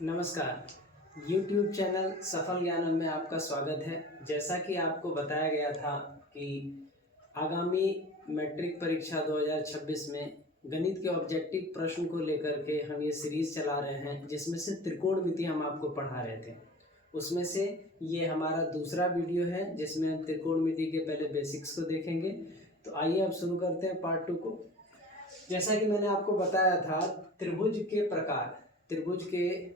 नमस्कार। YouTube channel सफल ज्ञानम में आपका स्वागत है। जैसा कि आपको बताया गया था कि आगामी मैट्रिक परीक्षा 2026 में गणित के ऑब्जेक्टिव प्रश्न को लेकर के हम ये सीरीज़ चला रहे हैं, जिसमें से त्रिकोणमिति हम आपको पढ़ा रहे थे। उसमें से ये हमारा दूसरा वीडियो है जिसमें हम त्रिकोणमिति के पहले बेसिक्स को देखेंगे। तो आइए अब शुरू करते हैं पार्ट 2 को। जैसा कि मैंने आपको बताया था, त्रिभुज के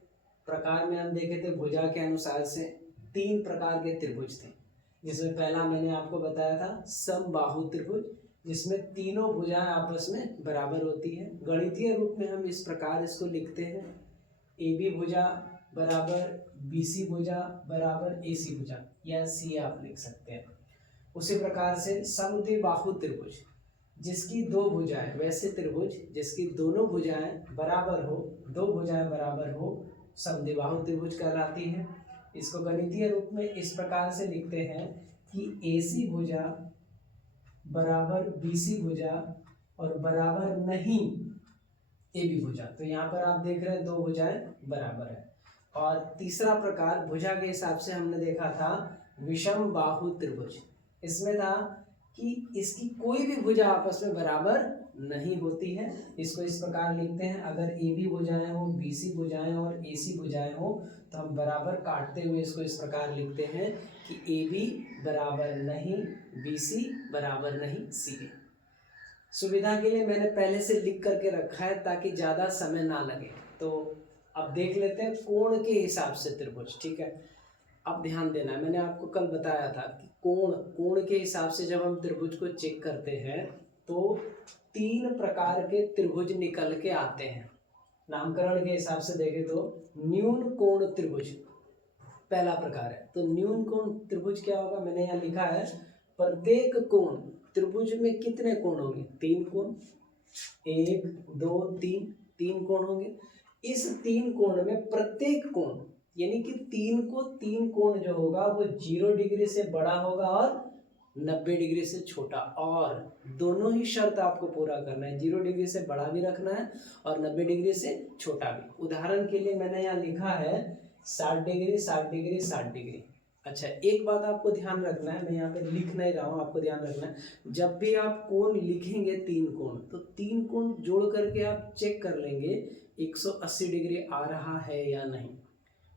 प्रकार में हम देखे थे भुजा के अनुसार से 3 प्रकार के त्रिभुज थे, जिसमें पहला मैंने आपको बताया था समबाहु त्रिभुज, जिसमें तीनों भुजाएं आपस में बराबर होती है। गणितीय रूप में हम इस प्रकार इसको लिखते हैं, ए बी भुजा बराबर बी सी भुजा बराबर ए सी भुजा, या सी आप लिख सकते हैं। उसी प्रकार से समद्विबाहु त्रिभुज, जिसकी दो भुजाएं, वैसे त्रिभुज जिसकी दोनों भुजाएं बराबर हो, दो भुजाएं बराबर हो, समद्विबाहु त्रिभुज कहलाती है। इसको गणितीय रूप में इस प्रकार से लिखते हैं कि AC भुजा बराबर BC भुजा और बराबर नहीं AB भुजा। तो यहाँ पर आप देख रहे हैं दो भुजाएं बराबर है। और तीसरा प्रकार भुजा के हिसाब से हमने देखा था विषम बाहु त्रिभुज। इसमें था कि इसकी कोई भी भुजा आपस में बराबर नहीं होती है। इसको इस प्रकार लिखते हैं, अगर AB भुजाएं हो, BC भुजाएं और AC भुजाएं हो तो हम बराबर काटते हुए इसको इस प्रकार लिखते हैं कि AB बराबर नहीं BC बराबर नहीं CD। सुविधा के लिए मैंने पहले से लिख करके रखा है ताकि ज़्यादा समय ना लगे। तो अब देख लेते हैं कोण के हिसाब से त्रिभुज। ठीक है, अब ध्यान देना है, मैंने आपको कल बताया था कि कोण के हिसाब से जब हम त्रिभुज को चेक करते हैं तो 3 प्रकार के त्रिभुज निकल के आते हैं। नामकरण के हिसाब से देखें तो न्यून कोण त्रिभुज पहला प्रकार है। तो न्यून कोण त्रिभुज क्या होगा, मैंने यहाँ लिखा है प्रत्येक कोण त्रिभुज में कितने कोण होंगे, 3 कोण, 1 2 3, 3 कोण होंगे। इस 3 कोण में प्रत्येक कोण यानी कि 3 कोण जो होगा वो 0 डिग्री से बड़ा होगा और 90 डिग्री से छोटा, और दोनों ही शर्त आपको पूरा करना है, 0 डिग्री से बड़ा भी रखना है और 90 डिग्री से छोटा भी। उदाहरण के लिए मैंने यहाँ लिखा है 60 डिग्री 60 डिग्री 60 डिग्री। अच्छा, एक बात आपको ध्यान रखना है, मैं यहाँ पे लिख नहीं रहा हूँ, आपको ध्यान रखना है, जब भी आप कोण लिखेंगे 3 कोण, तो 3 कोण जोड़ करके आप चेक कर लेंगे 180 डिग्री आ रहा है या नहीं।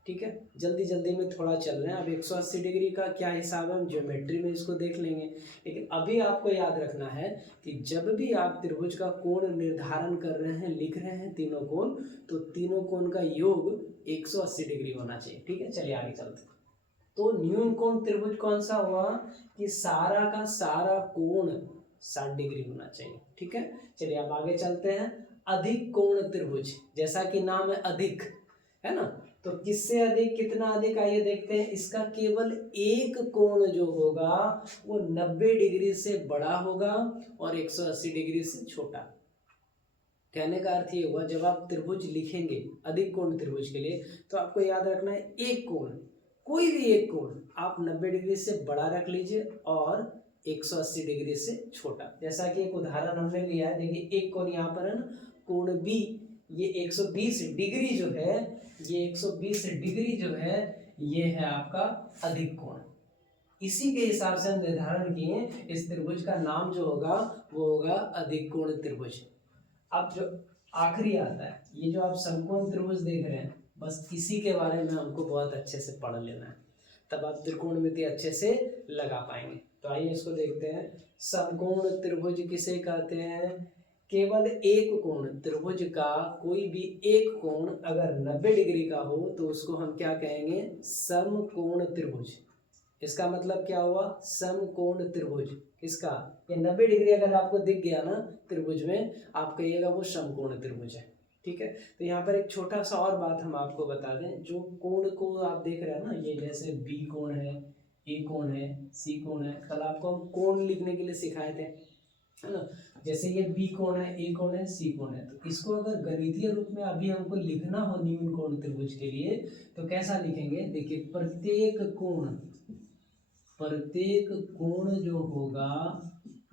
ठीक है, जल्दी जल्दी में थोड़ा चल रहे हैं। अब 180 डिग्री का क्या हिसाब है, हम ज्योमेट्री में इसको देख लेंगे, लेकिन अभी आपको याद रखना है कि जब भी आप त्रिभुज का कोण निर्धारण कर रहे हैं, लिख रहे हैं तीनों कोण, तो तीनों कोण का योग 180 डिग्री होना चाहिए। ठीक है, चलिए आगे चलते हैं। तो न्यून कोण त्रिभुज कौन सा हुआ कि सारा का सारा कोण 60 डिग्री होना चाहिए। ठीक है, चलिए अब आगे चलते हैं। अधिक कोण त्रिभुज, जैसा कि नाम है अधिक, है ना, तो किससे अधिक, कितना अधिक, आइए देखते हैं। इसका केवल एक कोण जो होगा वो 90 डिग्री से बड़ा होगा और 180 डिग्री से छोटा। कहने का अर्थ ये हुआ, जब आप त्रिभुज लिखेंगे अधिक कोण त्रिभुज के लिए, तो आपको याद रखना है एक कोण, कोई भी एक कोण आप 90 डिग्री से बड़ा रख लीजिए और 180 डिग्री से छोटा। जैसा कि एक उदाहरण हमने लिया है, देखिए एक कोण यहाँ पर है ना, कोण बी, ये 120 डिग्री जो है, ये 120 डिग्री जो है, ये है आपका अधिक कोण। इसी के हिसाब से हम निर्धारण किए, इस त्रिभुज का नाम जो होगा वो होगा अधिक कोण त्रिभुज। अब जो आखिरी आता है, ये जो आप समकोण त्रिभुज देख रहे हैं, बस इसी के बारे में हमको बहुत अच्छे से पढ़ लेना है, तब आप त्रिकोणमिति अच्छे से लगा पाएंगे। तो आइए इसको देखते हैं। समकोण त्रिभुज किसे कहते हैं, केवल एक कोण, त्रिभुज का कोई भी एक कोण अगर 90 डिग्री का हो तो उसको हम क्या कहेंगे, समकोण त्रिभुज। इसका मतलब क्या हुआ, समकोण त्रिभुज। किसका, ये 90 डिग्री अगर आपको दिख गया ना त्रिभुज में, आप कहिएगा वो समकोण त्रिभुज है। ठीक है, तो यहाँ पर एक छोटा सा और बात हम आपको बता दें, जो कोण को आप देख रहे हैं ना, ये जैसे बी कोण है, ए कोण है, सी कोण है, कल आपको हम कोण लिखने के लिए सिखाए थे, है ना। जैसे ये बी कोण है, ए कोण है, सी कोण है, तो इसको अगर गणितीय रूप में अभी हमको लिखना हो न्यून कोण त्रिभुज के लिए, तो कैसा लिखेंगे, देखिए प्रत्येक कोण जो होगा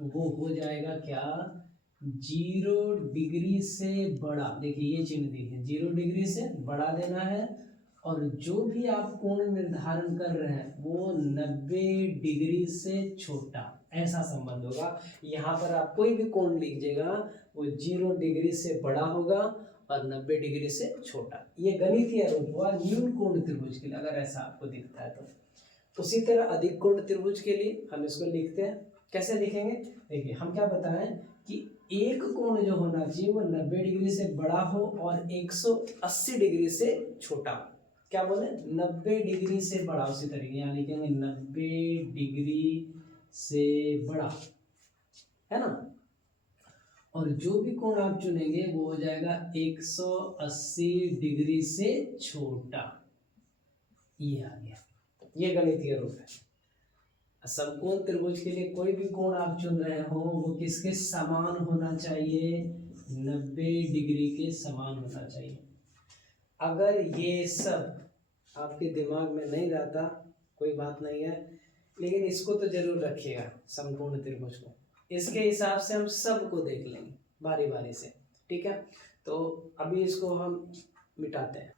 वो हो जाएगा क्या, 0 डिग्री से बड़ा, देखिए ये चिन्ह देखिए, 0 डिग्री से बड़ा देना है, और जो भी आप कोण निर्धारण कर रहे हैं वो 90 डिग्री से छोटा, ऐसा संबंध होगा। यहाँ पर आप कोई भी कोण लीजिएगा वो 0 डिग्री से बड़ा होगा और 90 डिग्री से छोटा। ये गणितीय रूप हुआ न्यून कोण त्रिभुज के लिए, अगर ऐसा आपको दिखता है तो। उसी तरह अधिक कोण त्रिभुज के लिए हम इसको लिखते हैं, कैसे लिखेंगे? देखिए हम क्या बताएं कि एक कोण जो होना चाहिए वो 90 डिग्री से बड़ा हो और 180 डिग्री से छोटा हो। क्या बोले? 90 डिग्री से बड़ा। उसी तरीके यहाँ लिखेंगे 90 डिग्री से बड़ा, है ना। और जो भी कोण आप चुनेंगे वो हो जाएगा 180 डिग्री से छोटा। ये आ गया, ये गणितीय रूप है। समकोण त्रिभुज के लिए कोई भी कोण आप चुन रहे हो वो किसके समान होना चाहिए? 90 डिग्री के समान होना चाहिए। अगर ये सब आपके दिमाग में नहीं रहता कोई बात नहीं है, लेकिन इसको तो जरूर रखिएगा, समकोण त्रिभुज को। इसके हिसाब से हम सबको देख लेंगे बारी बारी से, ठीक है। तो अभी इसको हम मिटाते हैं।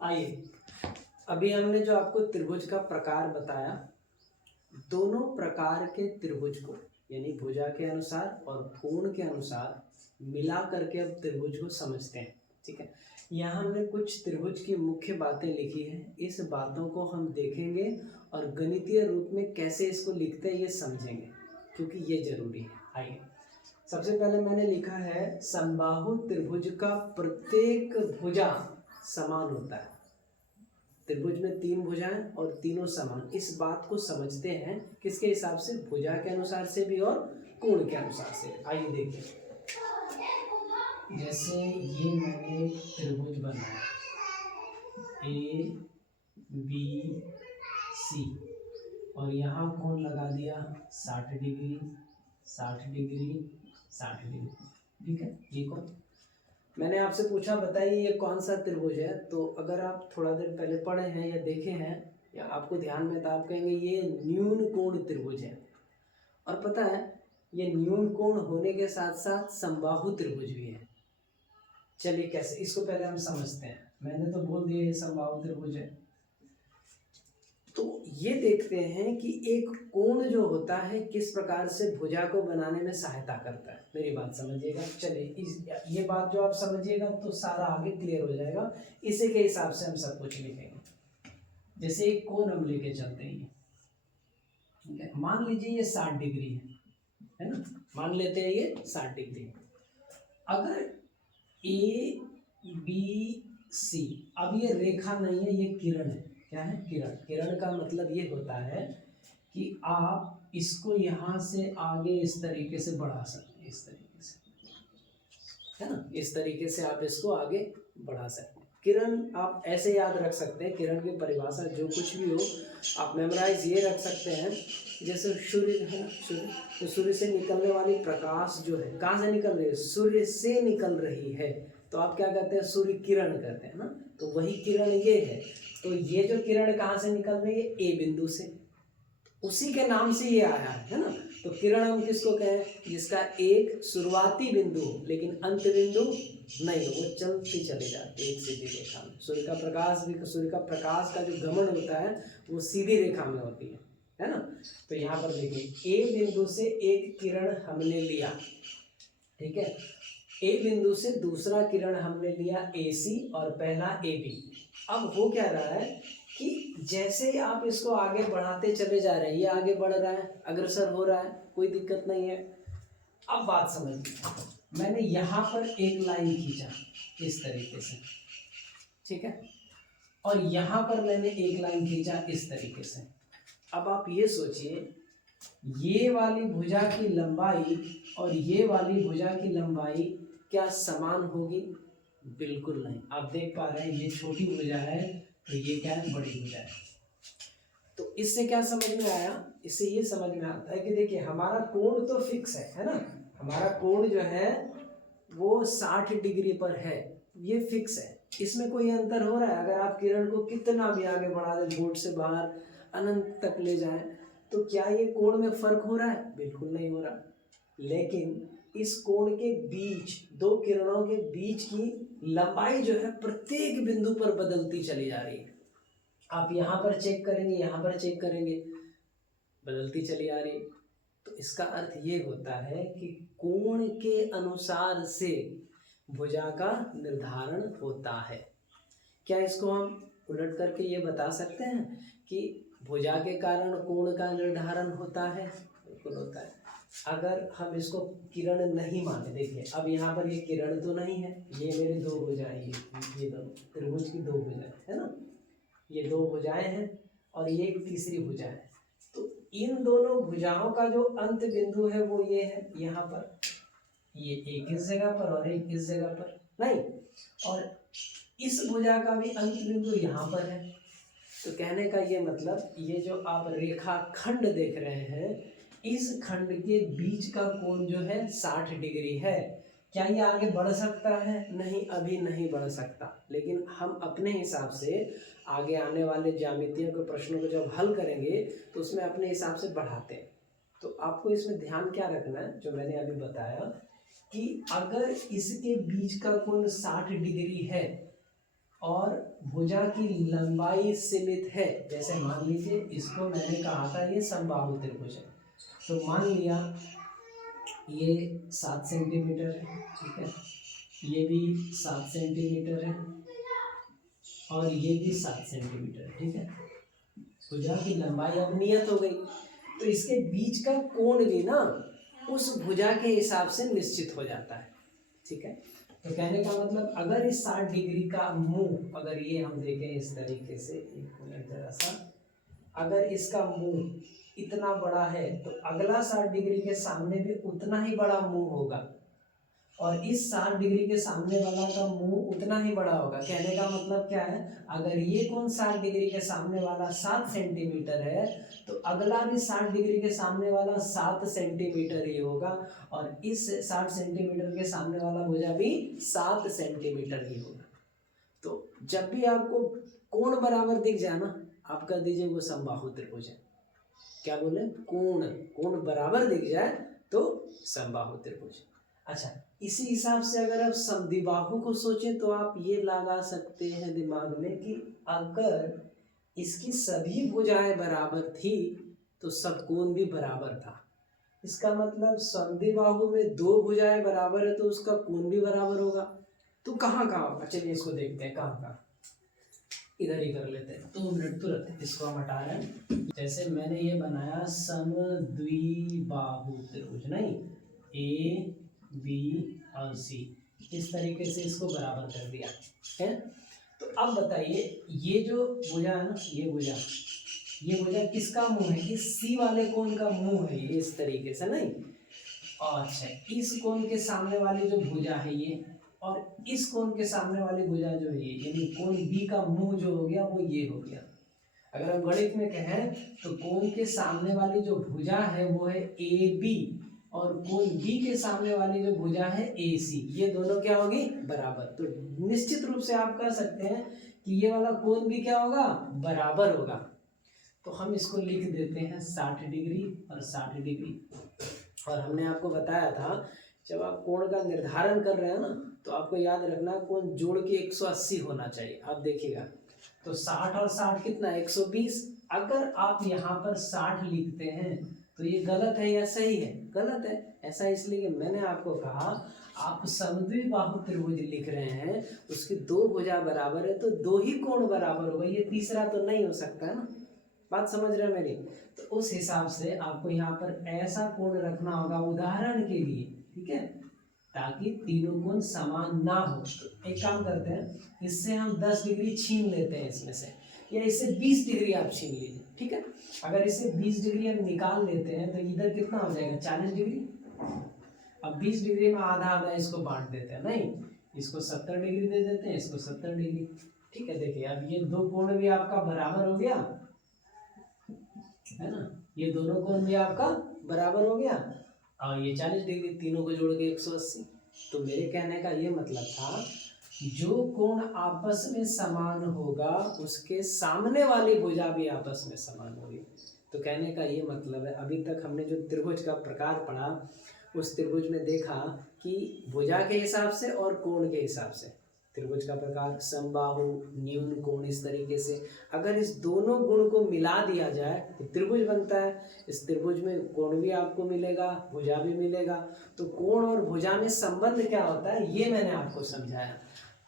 आइए, अभी हमने जो आपको त्रिभुज का प्रकार बताया, दोनों प्रकार के त्रिभुज को यानी भुजा के अनुसार और कोण के अनुसार मिला करके अब त्रिभुज को समझते हैं, ठीक है। यहाँ हमने कुछ त्रिभुज की मुख्य बातें लिखी हैं, इस बातों को हम देखेंगे और गणितीय रूप में कैसे इसको लिखते हैं ये समझेंगे, क्योंकि ये जरूरी है। आइए, सबसे पहले मैंने लिखा है समबाहु त्रिभुज का प्रत्येक भुजा समान होता है। त्रिभुज में 3 भुजाएं और तीनों समान, इस बात को समझते हैं किसके हिसाब से? भुजा के अनुसार से भी और कोण के अनुसार से। आइए देखिए, जैसे ये मैंने त्रिभुज बनाया ABC और यहाँ कोण लगा दिया 60 डिग्री, 60 डिग्री, 60 डिग्री, ठीक है। ये कोण मैंने आपसे पूछा बताइए ये कौन सा त्रिभुज है, तो अगर आप थोड़ा देर पहले पढ़े हैं या देखे हैं या आपको ध्यान में, तो आप कहेंगे ये न्यून कोण त्रिभुज है। और पता है ये न्यून कोण होने के साथ साथ समबाहु त्रिभुज भी है। चलिए कैसे, इसको पहले हम समझते हैं। मैंने तो बोल दिया ये समबाहु त्रिभुज है, तो ये देखते हैं कि एक कोण जो होता है किस प्रकार से भुजा को बनाने में सहायता करता है। मेरी बात समझिएगा। चलिए ये बात जो आप समझिएगा तो सारा आगे क्लियर हो जाएगा। इसी के हिसाब से हम सब कुछ लिखेंगे। जैसे एक कोण हम लेके चलते हैं, ठीक है। मान लीजिए ये 60 डिग्री है ना, मान लेते हैं ये 60 डिग्री। अगर ABC, अब ये रेखा नहीं है, ये किरण है। क्या है? किरण। किरण का मतलब ये होता है कि आप इसको यहाँ से आगे इस तरीके से बढ़ा सकते हैं, इस तरीके से, है ना, इस तरीके से आप इसको आगे बढ़ा सकते हैं। किरण आप ऐसे याद रख सकते हैं, किरण की परिभाषा जो कुछ भी हो आप मेमोराइज ये रख सकते हैं। जैसे सूर्य है ना, सूर्य, तो सूर्य से निकलने वाली प्रकाश जो है कहाँ से निकल रही है? सूर्य से निकल रही है, तो आप क्या कहते हैं? सूर्य किरण कहते हैं ना। तो वही किरण ये है। तो ये जो किरण कहाँ से निकल रही है? ए बिंदु से, उसी के नाम से ये आया है ना। तो किरण हम किसको कहें? जिसका एक शुरुआती बिंदु हो लेकिन अंत बिंदु नहीं हो, वो चलती चली जाती है एक सीधी रेखा में। सूर्य का प्रकाश का जो गमन होता है वो सीधी रेखा में होती है ना। तो यहाँ पर देखिए ए बिंदु से एक किरण हमने लिया, ठीक है। ए बिंदु से दूसरा किरण हमने लिया AC और पहला AB। अब हो क्या रहा है कि जैसे आप इसको आगे बढ़ाते चले जा रहे हैं, ये आगे बढ़ रहा है, अग्रसर हो रहा है, कोई दिक्कत नहीं है। अब बात समझिए, मैंने यहाँ पर एक लाइन खींचा इस तरीके से, ठीक है, और यहाँ पर मैंने एक लाइन खींचा इस तरीके से। अब आप ये सोचिए, ये वाली भुजा की लंबाई और ये वाली भुजा की लंबाई क्या समान होगी? बिल्कुल नहीं। आप देख पा रहे हैं ये छोटी भुजा है तो ये क्या है? बड़ी भुजा है। तो इससे क्या समझ में आया? इससे ये समझ में आता है कि देखिए हमारा कोण तो फिक्स है ना। हमारा कोण जो है वो 60 डिग्री पर है, ये फिक्स है, इसमें कोई अंतर हो रहा है? अगर आप किरण को कितना भी आगे बढ़ा दें, बोर्ड से बाहर अनंत तक ले जाएं, तो क्या ये कोण में फर्क हो रहा है? बिल्कुल नहीं हो रहा। लेकिन इस कोण के बीच, दो किरणों के बीच की लंबाई जो है प्रत्येक बिंदु पर बदलती चली जा रही है। आप यहाँ पर चेक करेंगे, यहाँ पर चेक करेंगे, बदलती चली आ रही है। तो इसका अर्थ ये होता है कि कोण के अनुसार से भुजा का निर्धारण होता है। क्या इसको हम उलट करके ये बता सकते हैं कि भुजा के कारण कोण का निर्धारण होता है? बिल्कुल होता है। अगर हम इसको किरण नहीं माने, देखिए अब यहाँ पर ये किरण तो नहीं है, ये मेरे दो भुजाएं, ये दोनों त्रिभुज की दो भुजाएं है ना, ये दो भुजाएं हैं और ये एक तीसरी भुजा है। तो इन दोनों भुजाओं का जो अंत बिंदु है वो ये है, यहाँ पर, ये एक इस जगह पर और एक इस जगह पर, नहीं, और इस भुजा का भी अंत बिंदु यहाँ पर है। तो कहने का ये मतलब, ये जो आप रेखा खंड देख रहे हैं, इस खंड के बीच का कोण जो है 60 डिग्री है। क्या ये आगे बढ़ सकता है? नहीं, अभी नहीं बढ़ सकता, लेकिन हम अपने हिसाब से आगे आने वाले ज्यामितीय के प्रश्नों को जब हल करेंगे तो उसमें अपने हिसाब से बढ़ाते हैं। तो आपको इसमें ध्यान क्या रखना है, जो मैंने अभी बताया कि अगर इसके बीच का कोण 60 डिग्री है और भुजा की लंबाई सीमित है, जैसे मान लीजिए इसको मैंने कहा था ये समबाहु त्रिभुज है, तो मान लिया ये 7 सेंटीमीटर है, ठीक है, ये भी 7 सेंटीमीटर है और ये भी 7 सेंटीमीटर है, ठीक है। भुजा की लंबाई अब नियत हो गई, तो इसके बीच का कोण भी ना उस भुजा के हिसाब से निश्चित हो जाता है, ठीक है। तो कहने का मतलब, अगर इस 60 डिग्री का मुंह, अगर ये हम देखें इस तरीके से, एक मिनट जरा सा, अगर इसका मुंह इतना बड़ा है तो अगला 60 डिग्री के सामने भी उतना ही बड़ा मुंह होगा और इस 60 डिग्री के सामने वाला का मुंह उतना ही बड़ा होगा। कहने का मतलब क्या है, अगर ये कोण 60 डिग्री के सामने वाला 7 सेंटीमीटर है तो अगला भी 60 डिग्री के सामने वाला 7 सेंटीमीटर ही होगा और इस 60 सेंटीमीटर के सामने वाला भुजा भी 7 सेंटीमीटर ही होगा। तो जब भी आपको कोण बराबर दिख जाए ना, आप कह दीजिए वो समबाहु त्रिभुज है। क्या बोले? कोण बराबर दिख जाए तो समबाहु त्रिभुज। अच्छा, इसी हिसाब से अगर आप समद्विबाहु को सोचें तो आप ये लगा सकते हैं दिमाग में कि अगर इसकी सभी भुजाएं बराबर थी तो सब कोण भी बराबर था। इसका मतलब समद्विबाहु में दो भुजाएं बराबर है तो उसका कोण भी बराबर होगा। तो कहाँ होगा? चलिए इसको देखते हैं कहाँ। इधर ही कर लेते हैं, 2 मिनट तुरंत इसको हम हटा रहे हैं। जैसे मैंने ये बनाया समद्विबाहु त्रिभुज, नहीं, ए बी और सी, इस तरीके से इसको बराबर कर दिया है। तो अब बताइए, ये जो भुजा है ना, ये भुजा किसका मुंह है? इस सी वाले कोण का मुंह है ये, इस तरीके से, नहीं। अच्छा, इस कोण के सामने वाली जो भुजा है ये, और इस कोण के सामने वाली भुजा जो है ये, यानी कोण बी का मुंह जो हो गया वो ये हो गया। अगर हम गणित में कहें तो कोण के सामने वाली जो भुजा है वो है ए बी और कोण बी के सामने वाली जो भुजा है ए सी, ये दोनों क्या होगी? बराबर। तो निश्चित रूप से आप कह सकते हैं कि ये वाला कोण भी क्या होगा? बराबर होगा। तो हम इसको लिख देते हैं 60 डिग्री और 60 डिग्री। और हमने आपको बताया था जब आप कोण का निर्धारण कर रहे हैं ना, तो आपको याद रखना कोण जोड़ के 180 होना चाहिए। आप देखिएगा तो 60 और 60 कितना? 120। अगर आप यहाँ पर 60 लिखते हैं तो ये गलत है या सही है? गलत है। ऐसा इसलिए कि मैंने आपको कहा आप समद्विबाहु त्रिभुज लिख रहे हैं, उसकी दो भुजा बराबर है तो दो ही कोण बराबर होगा, ये तीसरा तो नहीं हो सकता है ना। बात समझ रहे हैं मेरी? तो उस हिसाब से आपको यहाँ पर ऐसा कोण रखना होगा उदाहरण के लिए, ठीक है, ताकि तीनों कोण समान ना हो। तो एक काम करते हैं, इससे हम 10 डिग्री छीन लेते हैं इसमें से, या इससे 20 डिग्री आप छीन लीजिए, ठीक है। अगर इससे 20 डिग्री हम निकाल लेते हैं तो इधर कितना हो जाएगा? 40 डिग्री। अब 20 डिग्री में आधा आधा इसको बांट देते हैं, नहीं, इसको 70 डिग्री दे देते हैं, इसको 70 डिग्री, ठीक है। देखिए अब ये दो कोण भी आपका बराबर हो गया है ना, ये दोनों कोण भी आपका बराबर हो गया और ये 40 डिग्री, तीनों को जोड़ के 180। तो मेरे कहने का ये मतलब था, जो कोण आपस में समान होगा उसके सामने वाली भुजा भी आपस में समान होगी। तो कहने का ये मतलब है, अभी तक हमने जो त्रिभुज का प्रकार पढ़ा उस त्रिभुज में देखा कि भुजा के हिसाब से और कोण के हिसाब से त्रिभुज का प्रकार समबाहु, न्यून कोण, इस तरीके से अगर इस दोनों गुण को मिला दिया जाए तो त्रिभुज बनता है। इस त्रिभुज में कोण भी आपको मिलेगा, भुजा भी मिलेगा। तो कोण और भुजा में संबंध क्या होता है ये मैंने आपको समझाया।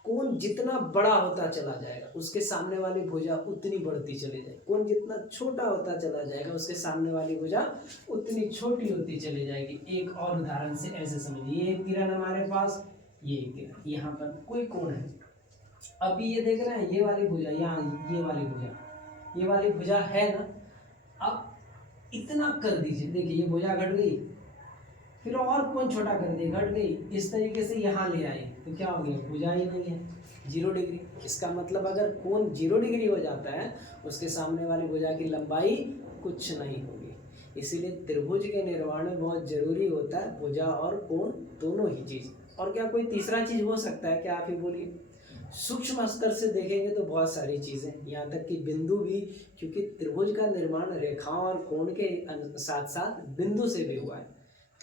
कोण जितना बड़ा होता चला जाएगा उसके सामने वाली भुजा उतनी बढ़ती चली जाएगी, कोण जितना छोटा होता चला जाएगा उसके सामने वाली भुजा उतनी छोटी होती चली जाएगी। एक और उदाहरण से ऐसे समझिए, ये एक किरण हमारे पास, ये एक किरण, यहाँ पर कोई कोण है। अभी ये देख रहे हैं ये वाली भुजा, यहाँ ये वाली भुजा है ना। अब इतना कर दीजिए, देखिए ये भुजा घट गई, फिर और कोण छोटा कर दिए, घट गई, इस तरीके से यहाँ ले आए तो क्या हो गया, भुजा ही नहीं है, 0 डिग्री। इसका मतलब अगर कोण 0 डिग्री हो जाता है उसके सामने वाली भुजा की लंबाई कुछ नहीं होगी। इसीलिए त्रिभुज के निर्माण में बहुत जरूरी होता है भुजा और कोण दोनों ही चीज। और क्या कोई तीसरा चीज हो सकता है क्या, आप ही बोलिए। सूक्ष्म स्तर से देखेंगे तो बहुत सारी चीजें, यहाँ तक कि बिंदु भी, क्योंकि त्रिभुज का निर्माण रेखाओं और कोण के साथ साथ बिंदु से भी हुआ है।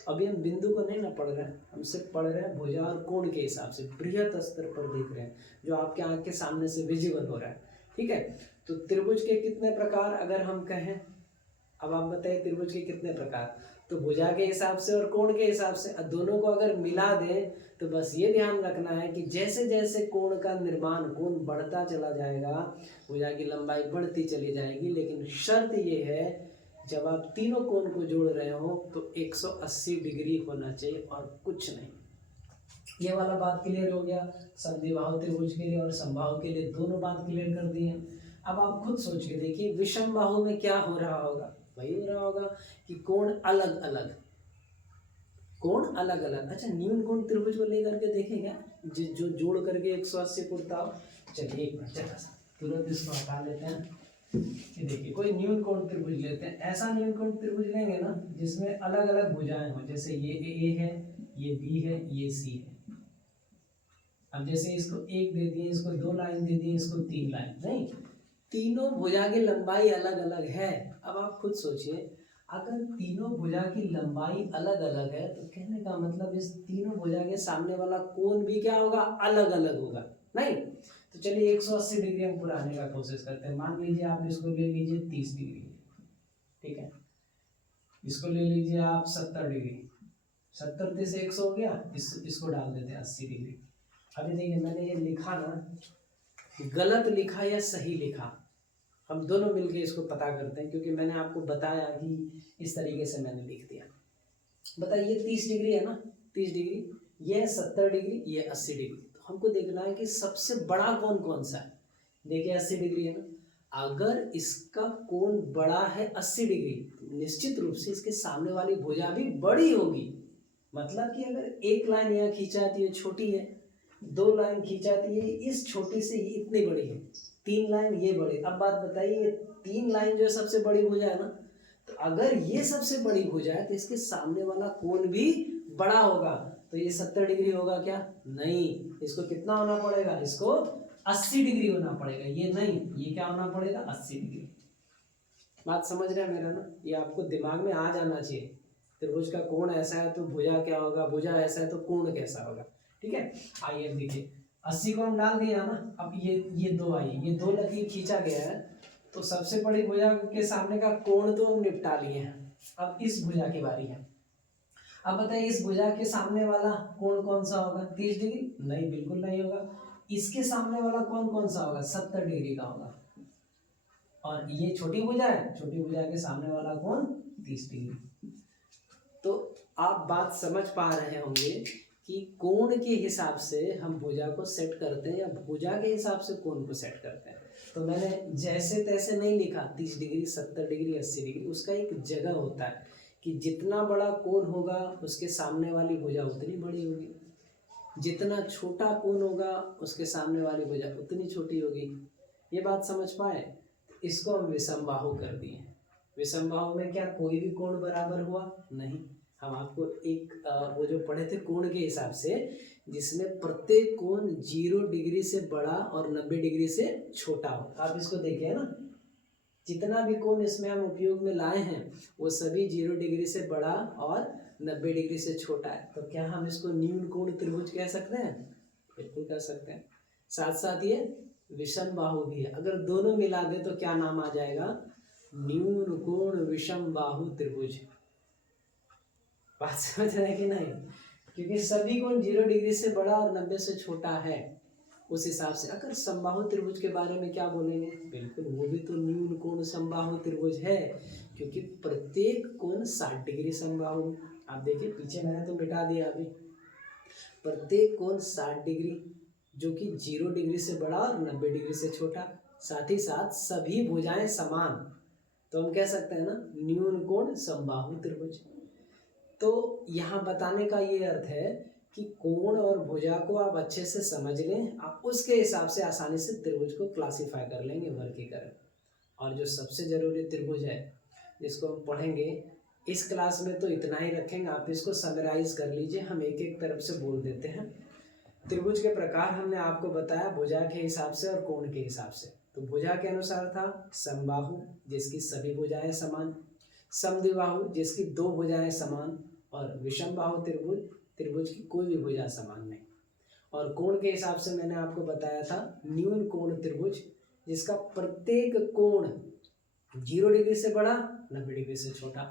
अभी हम बिंदु को नहीं ना पढ़ रहे हैं, हम सिर्फ पढ़ रहे हैं भुजा और कोण के हिसाब से, बृहत स्तर पर देख रहे हैं जो आपके आंख के सामने से विजिबल हो रहा है। ठीक है, तो त्रिभुज के कितने प्रकार अगर हम कहें, अब आप बताइए त्रिभुज के कितने प्रकार। तो भुजा के हिसाब से और कोण के हिसाब से दोनों को अगर मिला दें तो बस ये ध्यान रखना है कि जैसे जैसे कोण का निर्माण, कोण बढ़ता चला जाएगा भुजा की लंबाई बढ़ती चली जाएगी। लेकिन शर्त ये है जब आप तीनों कोण को जोड़ रहे हो तो 180 डिग्री होना चाहिए और कुछ नहीं। ये वाला बात क्लियर हो गया। समद्विबाहु त्रिभुज के लिए और समबाहु के लिए दोनों बात क्लियर कर दी है। अब आप खुद सोच के देखिए विषम बाहु में क्या हो रहा होगा, वही हो रहा होगा कि कोण अलग अलग, कोण अलग अलग। अच्छा, न्यून कोण त्रिभुज को लेकर के देखेंगे जो जोड़ करके 180 कुर्ता हो। चलिए एक मिनट जरा सा तुरंत इसको हटा लेते हैं। ये देखिए कोई न्यून कोण त्रिभुज लेते हैं, ऐसा न्यून कोण त्रिभुज लेंगे ना जिसमें अलग अलग भुजाएं हो, जैसे ये ए है, ये बी है, ये सी है। अब जैसे इसको 1 दे दिए, इसको 2 लाइन दे दिए, इसको 3 लाइन, नहीं, तीनों भुजा की लंबाई अलग अलग है। अब आप खुद सोचिए अगर तीनों भुजा की लंबाई अलग अलग है तो कहने का मतलब इस तीनों भुजा के सामने वाला कोण भी क्या होगा, अलग अलग होगा, नहीं। तो चलिए 180 डिग्री हम पुराने का कोशिश करते हैं। मान लीजिए आप इसको ले लीजिए 30 डिग्री, ठीक है, इसको ले लीजिए आप 70 डिग्री, 70 से 100 हो गया, इसको डाल देते हैं 80 डिग्री। अभी देखिए मैंने ये लिखा ना, गलत लिखा या सही लिखा, हम दोनों मिलके इसको पता करते हैं, क्योंकि मैंने आपको बताया कि इस तरीके से मैंने लिख दिया। बताइए 30 डिग्री है ना, 30 डिग्री, ये 70 डिग्री, ये 80 डिग्री। तो हमको देखना है कि सबसे बड़ा कोण कौन सा है। देखिए 80 डिग्री है ना, अगर इसका कोण बड़ा है 80 डिग्री तो निश्चित रूप से इसके सामने वाली भुजा भी बड़ी होगी। मतलब कि अगर एक लाइन यहाँ खींचाती है छोटी है, 2 लाइन खींचाती है इस छोटी से ये इतनी बड़ी है, 3 लाइन ये बड़ी। अब बात बताइए 3 लाइन जो है सबसे बड़ी भुजा है ना, तो अगर ये सबसे बड़ी भुजा है तो इसके सामने वाला कोण भी बड़ा होगा। तो ये 70 डिग्री होगा क्या, नहीं, इसको कितना होना पड़ेगा, इसको 80 डिग्री होना पड़ेगा। ये नहीं, ये क्या होना पड़ेगा, 80 डिग्री। बात समझ रहे हैं मेरा ना, ये आपको दिमाग में आ जाना चाहिए। त्रिभुज का कोण ऐसा है तो भुजा क्या होगा, भुजा ऐसा है तो कोण कैसा होगा। ठीक है, आइए अब देखिए 80 को हम डाल दिया ना, अब ये 2 आई, ये 2 लकीर खींचा गया है, तो सबसे बड़ी भुजा के सामने का कोण तो हम निपटा लिए हैं। अब इस भुजा की बारी है। अब बताइए इस भुजा के सामने वाला कोण कौन सा होगा, 30 डिग्री, नहीं, बिल्कुल नहीं होगा। इसके सामने वाला कोण कौन सा होगा, 70 डिग्री का होगा। और ये छोटी भुजा है, छोटी भुजा के सामने वाला कोण 30 डिग्री। तो आप बात समझ पा रहे होंगे कि कोण के हिसाब से हम भुजा को सेट करते हैं या भुजा के हिसाब से कोण को सेट करते हैं। तो मैंने जैसे तैसे नहीं लिखा 30 डिग्री, 70 डिग्री, 80 डिग्री, उसका एक जगह होता है कि जितना बड़ा कोण होगा उसके सामने वाली भुजा उतनी बड़ी होगी, जितना छोटा कोण होगा उसके सामने वाली भुजा उतनी छोटी होगी। ये बात समझ पाए। इसको हम विषमबाहु कर दिए। विषमबाहु में क्या कोई भी कोण बराबर हुआ, नहीं। हम आपको एक वो जो पढ़े थे कोण के हिसाब से, जिसमें प्रत्येक कोण 0 डिग्री से बड़ा और 90 डिग्री से छोटा हो। आप इसको देखिए ना, जितना भी कोण इसमें हम उपयोग में लाए हैं वो सभी 0 डिग्री से बड़ा और 90 डिग्री से छोटा है, तो क्या हम इसको न्यून कोण त्रिभुज कह सकते हैं? बिल्कुल कह सकते हैं। साथ साथ ये विषम बाहु भी है। अगर दोनों मिला दे तो क्या नाम आ जाएगा? न्यून कोण विषम बाहु त्रिभुज। बात समझ रहे हैं कि नहीं? क्योंकि सभी कोण 0 डिग्री से बड़ा और 90 से छोटा है। उस हिसाब से अगर समबाहु त्रिभुज के बारे में क्या बोलेंगे? बिल्कुल वो भी तो न्यून कोण समबाहु त्रिभुज है, क्योंकि प्रत्येक कोण 60 डिग्री समबाहु। आप देखिए पीछे मैंने तो मिटा दिया अभी। प्रत्येक कोण 60 डिग्री, जो कि 0 डिग्री से बड़ा और 90 डिग्री से छोटा। साथ ही साथ सभी भुजाएं समान, तो हम कह सकते हैं ना न्यून कोण समबाहु त्रिभुज। तो यहाँ बताने का ये अर्थ है कि कोण और भुजा को आप अच्छे से समझ लें, आप उसके हिसाब से आसानी से त्रिभुज को क्लासिफाई कर लेंगे, वर्गीकरण। और जो सबसे जरूरी त्रिभुज है जिसको हम पढ़ेंगे इस क्लास में, तो इतना ही रखेंगे। आप इसको समराइज कर लीजिए, हम एक एक तरफ से बोल देते हैं। त्रिभुज के प्रकार हमने आपको बताया भुजा के हिसाब से और कोण के हिसाब से। तो भुजा के अनुसार था समबाहु, जिसकी सभी भुजाएं समान, समद्विबाहु जिसकी 2 भुजाएं समान, और विषम बाहु त्रिभुज, त्रिभुज की कोई भी भुजा समान नहीं। और कोण के हिसाब से मैंने आपको बताया था न्यून कोण त्रिभुज, जिसका प्रत्येक कोण 0 डिग्री से बड़ा 90 डिग्री से छोटा।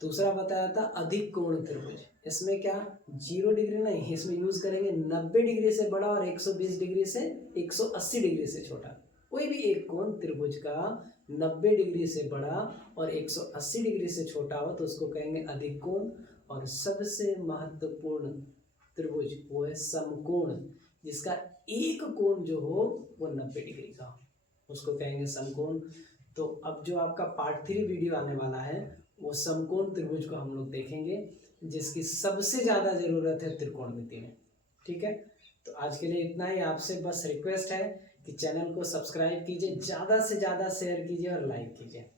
दूसरा बताया था अधिक कोण त्रिभुज, इसमें क्या 0 डिग्री नहीं, इसमें यूज करेंगे 90 डिग्री से बड़ा और 120 डिग्री से 180 डिग्री से छोटा। कोई भी एक कोण त्रिभुज का 90 डिग्री से बड़ा और 180 डिग्री से छोटा हो तो उसको कहेंगे अधिक कोण। और सबसे महत्वपूर्ण त्रिभुज वो है समकोण, जिसका एक कोण जो हो वो 90 डिग्री का हो, उसको कहेंगे समकोण। तो अब जो आपका पार्ट 3 वीडियो आने वाला है वो समकोण त्रिभुज को हम लोग देखेंगे, जिसकी सबसे ज़्यादा ज़रूरत है त्रिकोणमिति में। ठीक है, तो आज के लिए इतना ही। आपसे बस रिक्वेस्ट है कि चैनल को सब्सक्राइब कीजिए, ज़्यादा से ज़्यादा शेयर कीजिए और लाइक कीजिए।